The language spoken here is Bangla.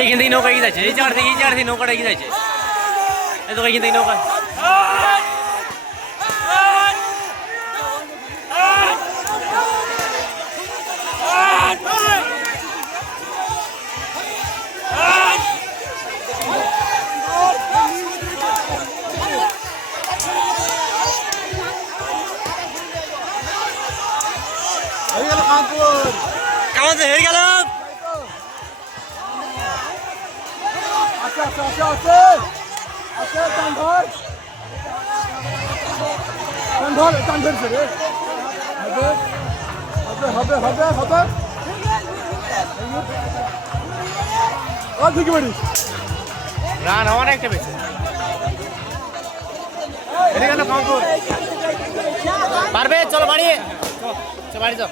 এইখান থেকে নৌকা এগিয়ে যাচ্ছে, এই জায়গা থেকে নৌকাটা এগিয়ে যাচ্ছে, এই তো এইখান থেকে নৌকা। কেমন হেরে গেল? রান হওয়ার একটা বেশি পারবে। চলো বাড়ি, বাড়ি যাও।